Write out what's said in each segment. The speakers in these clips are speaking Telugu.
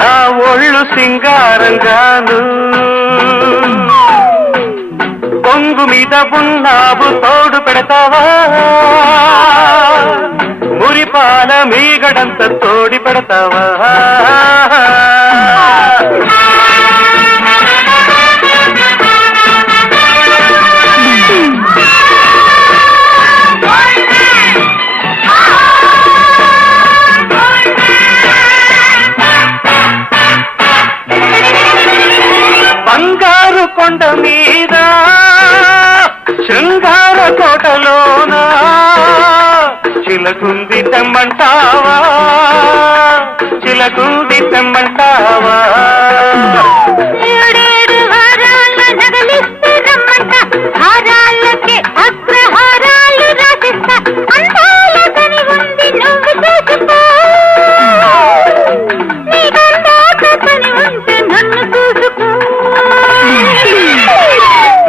నా ఒళ్ళు సింగారంగాను పొంగు మీద ఉన్నావు తోడు పెడతావా మురిపాల మీగడంత తోడి పెడతావా బంగారు కొండ మీద శృంగార కోటలోన చిలకుంది తెమ్మంటావా చిలకుంది తెమ్మంటావా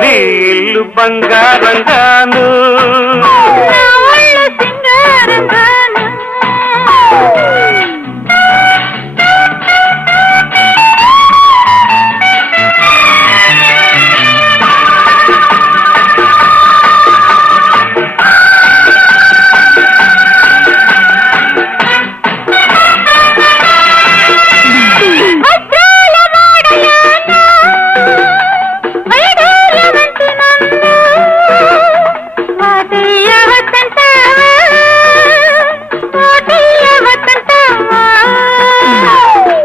నీళ్ళు బంగారంగాను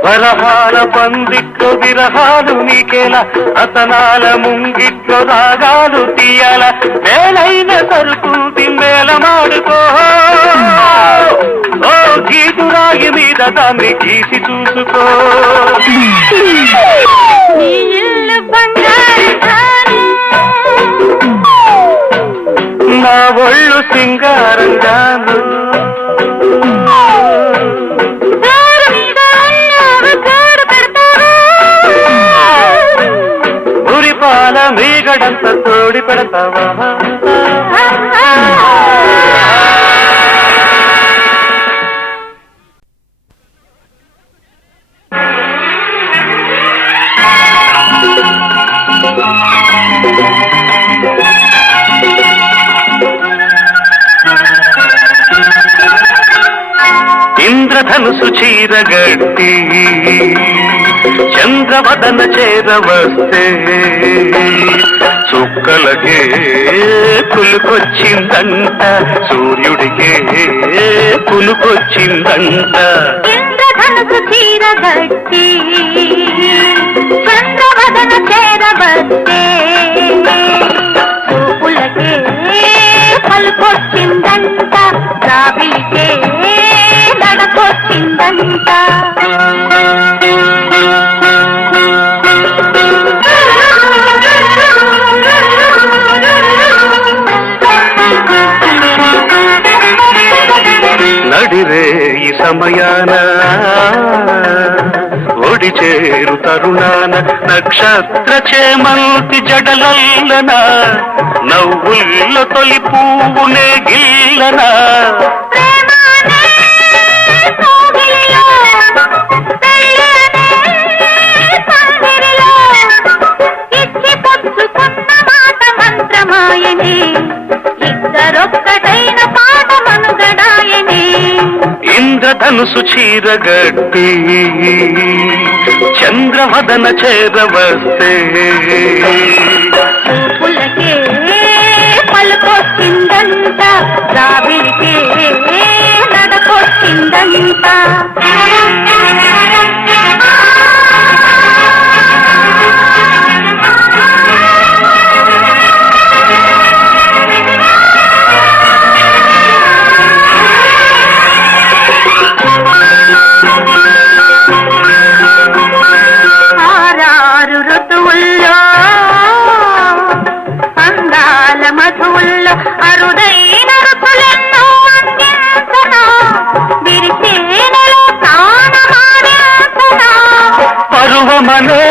వరహాల పందిట్లో విరహాలు నీకేలా అతనాల ముంగిట్లో రాగాలు తీయాల వేలైన సరుకు తిమ్మేల మాడుకో ఓ గీతురాగి మీద దాన్ని గీసి చూసుకో నా ఒళ్ళు సింగారంగాను మురిపాల మీగడంత తోడి పెడతావా ఇంద్రధనుసు చీరగట్టి చంద్రవదన చేరవస్తే చుక్కలకే పులుకొచ్చిందంట సూర్యుడికే పులుకొచ్చిందంట ఇంద్రధనుసు చీరగట్టి చంద్రవదన చేరవస్తే చూపులకే పలుకొచ్చిందంట రావిలికే నడకొచ్చిందంట నడిరే ఈ సమయాన ఒడి చేరు తరుణాన నక్షత్ర చేమంతి జడలల్లన నవ్వుల్లో తొలి పువ్వునే గిల్లన ఇంద్రధనుసు చీరగట్టి చంద్రవదన చేరవస్తే చూపులకే పలుకొచ్చిందంట రావిలికే నడకొచ్చిందంట పరువమనే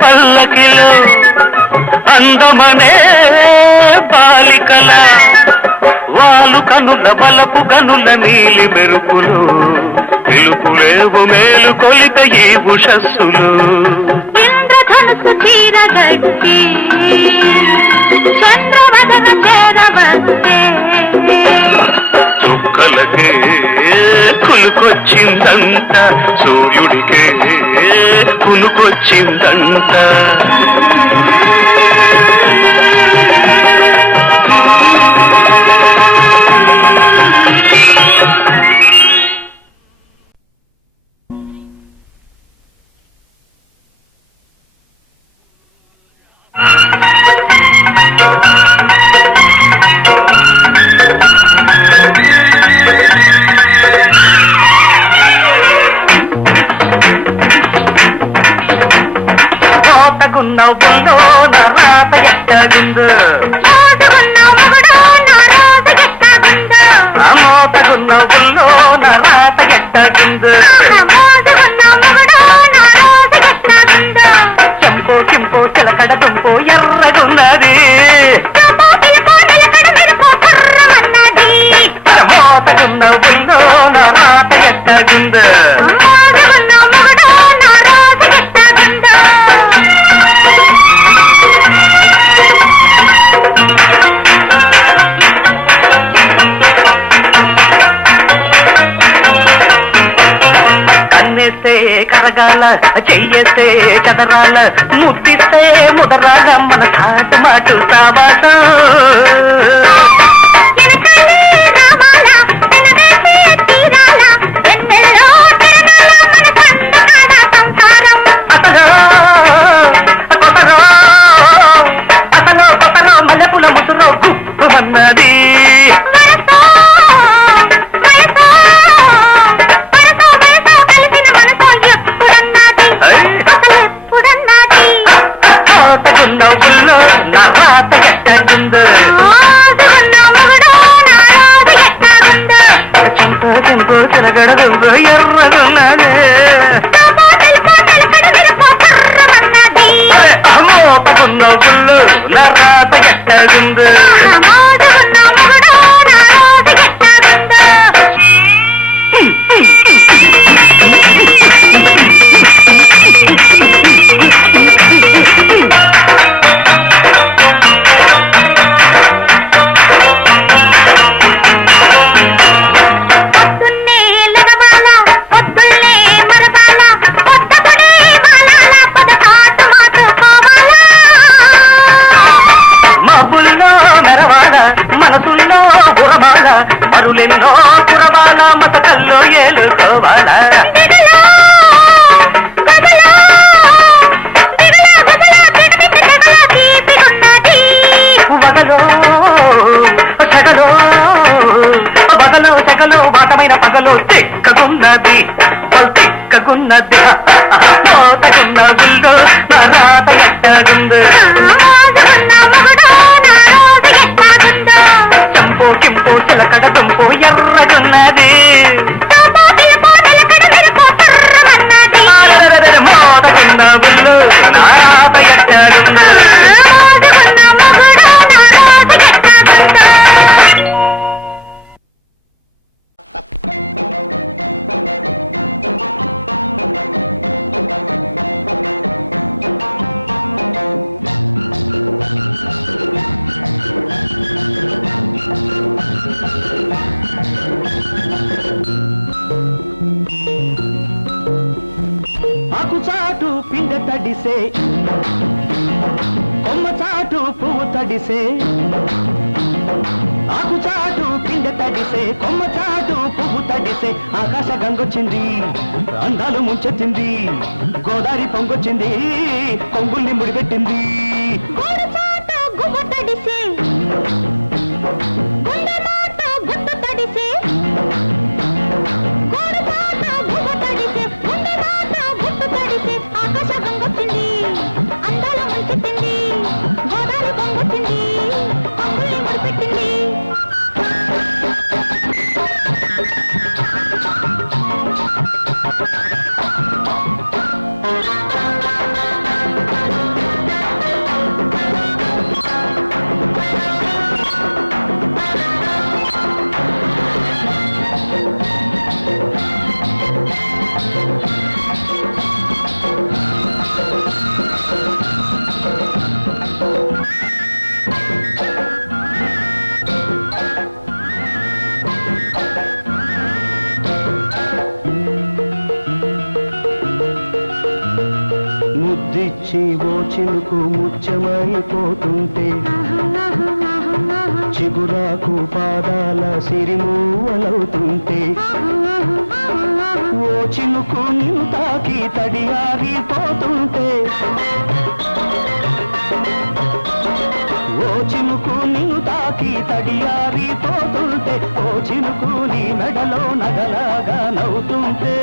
పల్లకిలో అందమనే బాలికల వాలు కనుల బలపు కనుల నీలి మెరుపులు పిలుపులేవు మేలు కొలిత ఈ ఉషస్సులు ఇంద్రధనుసు చీరగట్టి చంద్రవదన చేరవస్తే చుక్కలకే కులుకొచ్చిందంట సూర్యుడికే కులుకొచ్చిందంట నవ్వుల్లో నా రాత ఎట్టగుందో మోతగున్న నవ్వుల్లో నా రాత ఎట్టగుందో చెంపో కింపో చిలకడ దుంపో ఎర్రగున్నది మోతగున్న నవ్వుల్లో నా రాత ఎట్టగుందో కరగాల చెయ్యేస్తే చదరాల ముద్దిస్తే ముదరాల మన తాటు మాటు సావాసం అసలు కొసరో మల్లెపుల ముసురో గుప్పు అన్నది నవ్వుల్లో నా రాత ఎట్టగుందో చెంపో చెంపో తిరగడదుందో ఎర్రగున్నదే నవ్వుల్లో నా రాత ఎట్టగుందో మనసుల్లో బురబాల మరులెన్నో కురబాల మతకల్లో ఏలుకోవాల వగలో సగలో వగలో సగలో బాటమైన పగలో తిక్కగున్నది తిక్కగున్నది మోతగున్న గుల్లో నా రాత ఎట్టగుందో చెంపో కింపో చిలకడ దుంపో ఎర్రగున్నది మోతగున్న గుళ్ళు నా రాత ఎట్టగుందో ఆకుచాటు పిండ తడిసే కొమ్మ చాటు పువ్వు తడిసే ఆకుచాటు పిండ తడిసే కొమ్మ చాటు పువ్వు తడిసే ఆకాశ గంగొచ్చింది అందాలు ముంచెత్తింది గోదావరి పొంగొచ్చింది కొంగుల్ని ముడిపెట్టింది ముద్దిచ్చి ఓ చిలుకు ముత్యమైపోతుంటే చిగురాకు పాదాల సిరిమూవలవుతుంటే ఓ చిలుకు నిన్ను తాకి తడియారిపోతుంటే ఓ చినుకు నిన్ను తాకి తడియారిపోతుంటే ఓ చినుకు నీ మెడలో నగలాగా నవ్వుతుంటే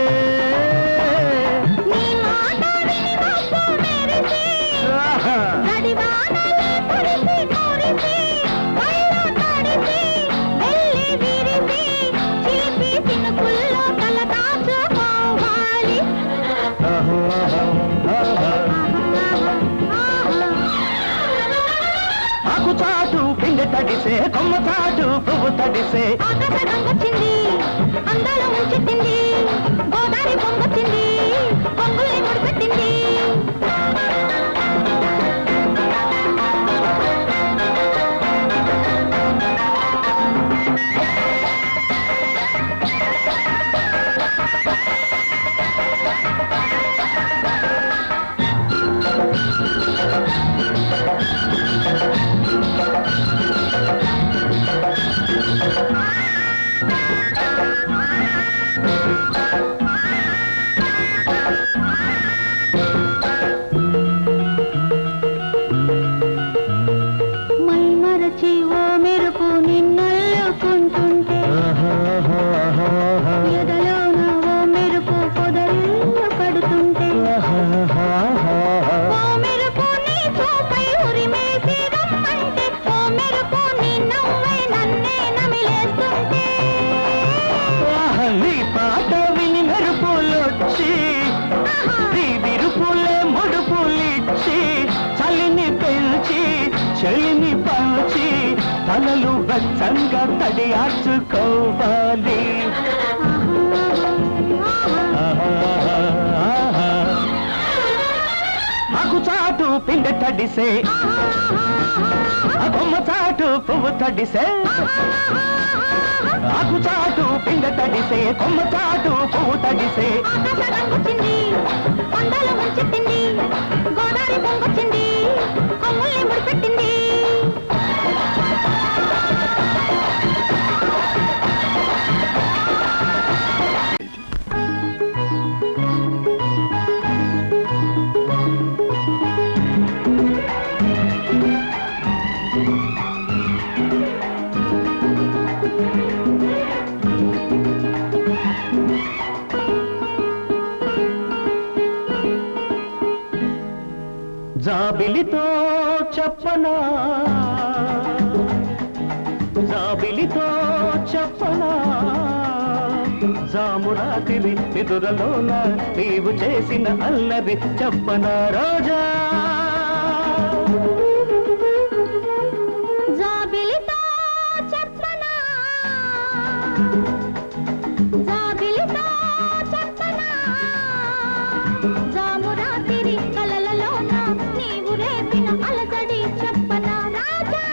చాటు పిండి తడిసే కొమ్మ చాటు పువ్వు తడిసే వచ్చింది అందాల ముంచెత్తింది గోదావరి పొంగొచ్చింది పొంగుల్ని ముడిపెట్టింది చెలిని పంచి తలలు వెచ్చంగా తడియార్చుకోవాలి ఆకు చాటు పిండి తడిసే కొమ్మ చాటు పువ్వు తడిసే ఆకు చాటు పిండి తడిసే కొమ్మ చాటు పువ్వు తడిసే గోదావరి పొంగొచ్చింది కొమ్ముల్ని ముడిపెట్టింది జాబిలితో చెప్పనా జాబిలితో చెప్పనా జామురాతిరి నిదురలోన నీవు చేసిన అల్లరి చెప్పనా రోజా జాబిలితో చెప్పనా జాబిలితో చెప్పనా జామురాతిరి కలలలోన నీవు రేపిన అలజడి చెప్పనా రాజా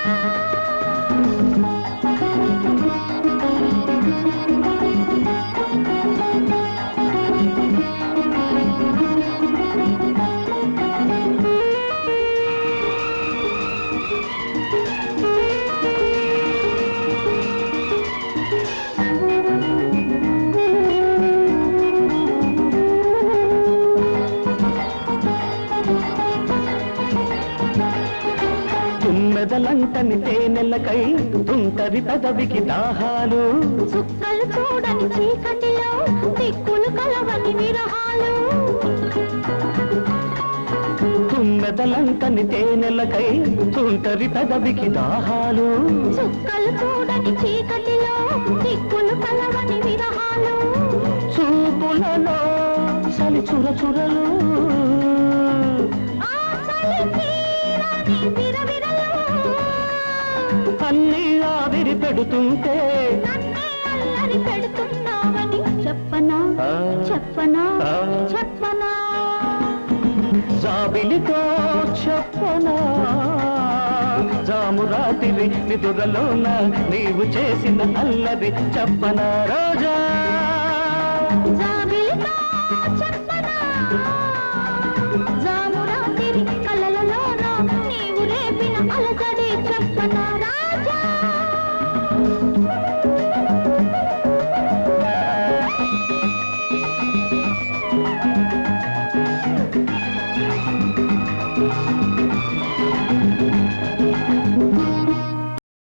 మెదలంటని తేనెలకై తుంటరి పెదవికి దాహాలు చుక్కలు చూడని చీకటిలో దిక్కులు కలవని విరహాలు మెదలంటని తేనెలకై తుంటరి పెదవికి దాహాలు చుక్కలు చూడని చీకటిలో దిక్కులు కలవని విరహాలు చూపులలో చలి చురచురలు అన్నీ ఆవిరి పెడుతుంటే అల్లరి పెడుతున్నావని చెప్పనా చెప్పనా చెప్పనా జాబిలితో చెప్పనా జామురాతిరి నిదురలోన నీవు చేసిన అల్లరి చెప్పనా రోజా జాబిలితో చెప్పనా